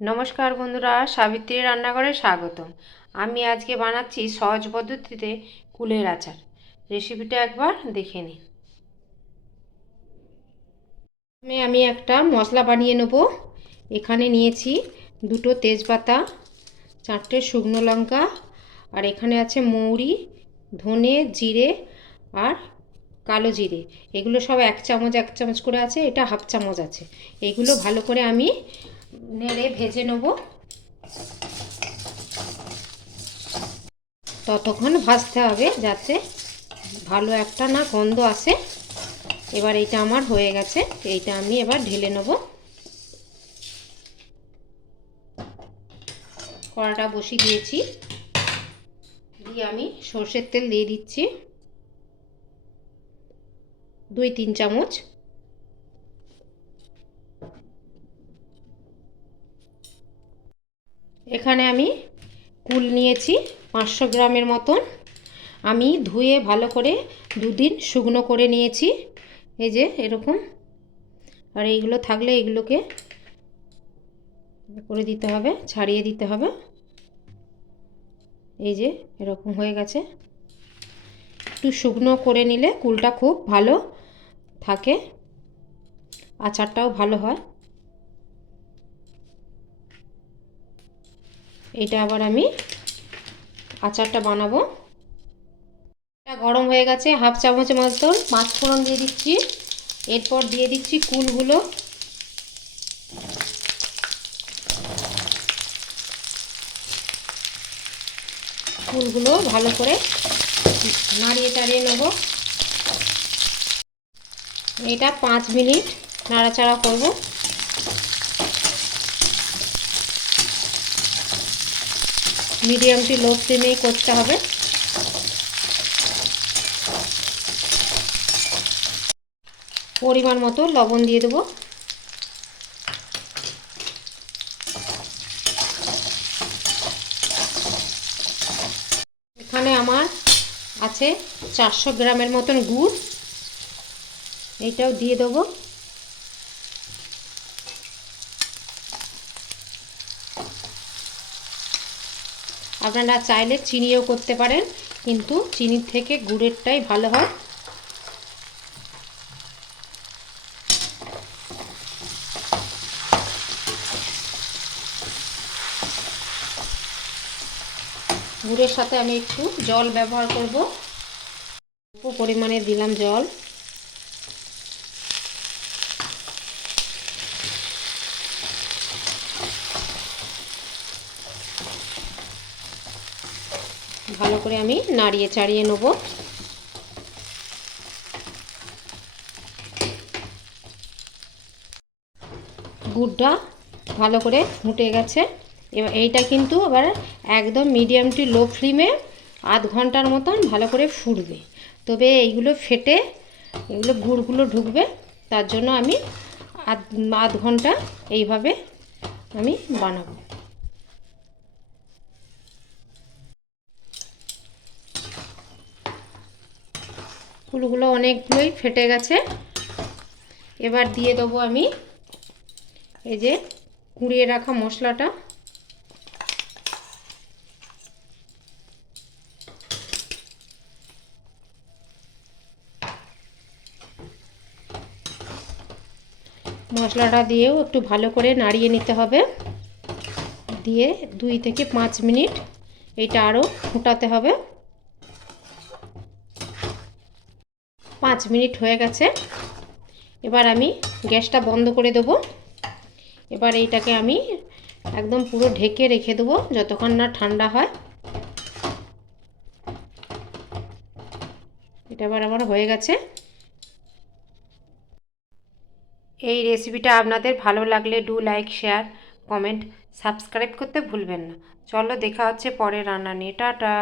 নমস্কার বন্ধুরা, সাবিত্রী রান্নাঘরে স্বাগতম। আমি আজকে বানাচ্ছি সহজ পদ্ধতিতে কুলের আচার। রেসিপিটা একবার দেখে নিন প্রথমে আমি একটা মশলা বানিয়ে নেব। এখানে নিয়েছি দুটো তেজপাতা, চারটে শুকনো লঙ্কা, আর এখানে আছে মৌরি, ধনে, জিরে আর কালো জিরে। এগুলো সব এক চামচ এক চামচ করে আছে, এটা হাফ চামচ আছে। এগুলো ভালো করে আমি নেড়ে ভেজে নেব। ততক্ষণ ভাজতে হবে যাতে ভালো একটা না গন্ধ আসে। এবার এইটা আমার হয়ে গেছে, এইটা আমি এবার ঢেলে নেব। কড়াটা বসিয়ে দিয়েছি। দিয়ে আমি সর্ষের তেল দিয়ে দিচ্ছি। দুই, তিন চামচ এখানে আমি কুল নিয়েছি পাঁচশো গ্রামের মতন। আমি ধুয়ে ভালো করে দুদিন শুকনো করে নিয়েছি। এই যে এরকম। আর এইগুলো থাকলে এগুলোকে করে দিতে হবে, ছাড়িয়ে দিতে হবে। এই যে এরকম হয়ে গেছে। একটু শুকনো করে নিলে কুলটা খুব ভালো থাকে, আচারটাও ভালো হয়। এটা আবার আমি আচারটা বানাবো। এটা গরম হয়ে গেছে, হাফ চামচের মতন পাঁচ ফোড়ন দিয়ে দিচ্ছি। এরপর দিয়ে দিচ্ছি কুলগুলো। কুলগুলো ভালো করে নাড়িয়ে টাড়িয়ে নেব। এটা পাঁচ মিনিট নাড়াচাড়া করব। মিডিয়ামটি লো ফ্লেমেই করতে হবে। পরিমাণ মতো লবণ দিয়ে দেবো। এখানে আমার আছে চারশো গ্রামের মতন গুড়। এইটাও দিয়ে দেবো। আপনারা চাইলে চিনিও করতে পারেন, কিন্তু চিনির থেকে গুড়েরটাই ভালো হয়। গুড়ের সাথে আমি একটু জল ব্যবহার করব। অল্প পরিমাণে দিলাম জল। ভালো করে আমি নাড়িয়ে চাড়িয়ে নেব। গুড়টা ভালো করে ফুটে গেছে। এবার এইটা কিন্তু আবার একদম মিডিয়াম টু লো ফ্লেমে আধ ঘণ্টার মতন ভালো করে ফুটবে। তবে এইগুলো ফেটে এগুলো গুড়গুলো ঢুকবে, তার জন্য আমি আধ আধ ঘণ্টা এইভাবে আমি বানাবো। ফুলগুলো অনেকগুলোই ফেটে গেছে। এবার দিয়ে দেবো আমি এই যে কুড়িয়ে রাখা মশলাটা। মশলাটা দিয়েও একটু ভালো করে নাড়িয়ে নিতে হবে। দিয়ে দুই থেকে পাঁচ মিনিট এটা আরও ফুটাতে হবে। পাঁচ মিনিট হয়ে গেছে। এবার আমি গ্যাসটা বন্ধ করে দেবো। এবার এইটাকে আমি একদম পুরো ঢেকে রেখে দেবো, যতক্ষণ না ঠান্ডা হয়। এটা আবার আমার হয়ে গেছে। এই রেসিপিটা আপনাদের ভালো লাগলে do like, share, comment, subscribe করতে ভুলবেন না। চলো দেখা হচ্ছে পরে রান্না নিয়ে। টাটা।